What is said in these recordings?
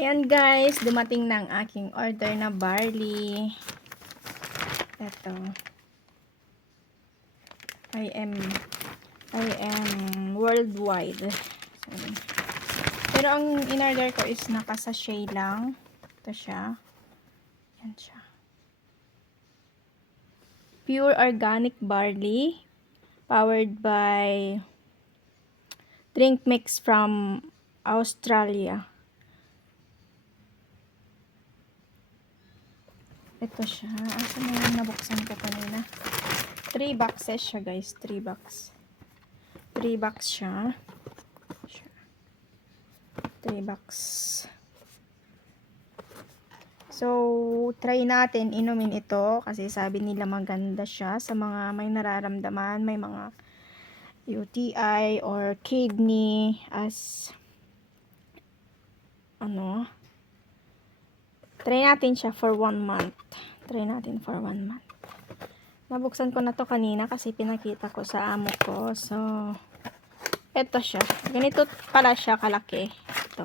Ayan guys, dumating na ang aking order na barley. Ito. I am worldwide. So, pero ang in-order ko is naka-sachet lang. Ito siya. Yan siya. Pure organic barley. Powered by drink mix from Australia. Ito siya. Asa na yung nabuksan ko kanina? 3 boxes siya guys. 3 box. 3 box siya. 3 box. So, try natin inumin ito kasi sabi nila maganda siya sa mga may nararamdaman, may mga UTI or kidney as try natin siya for 1 month. Try natin for 1 month. Nabuksan ko na to kanina kasi pinakita ko sa amo ko. So, eto siya. Ganito pala siya kalaki. Ito.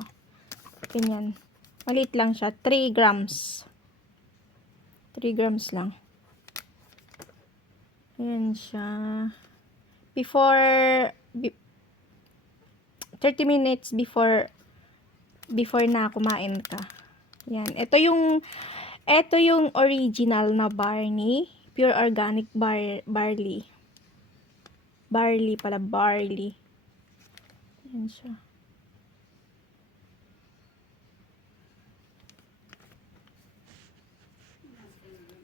Ganyan. Maliit lang siya. 3 grams. 3 grams lang. Ayan siya. Before 30 minutes before na kumain ka. Yan. Ito yung original na barley. Pure organic barley. Barley pala. Barley. Yan siya.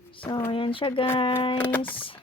So, yan siya guys.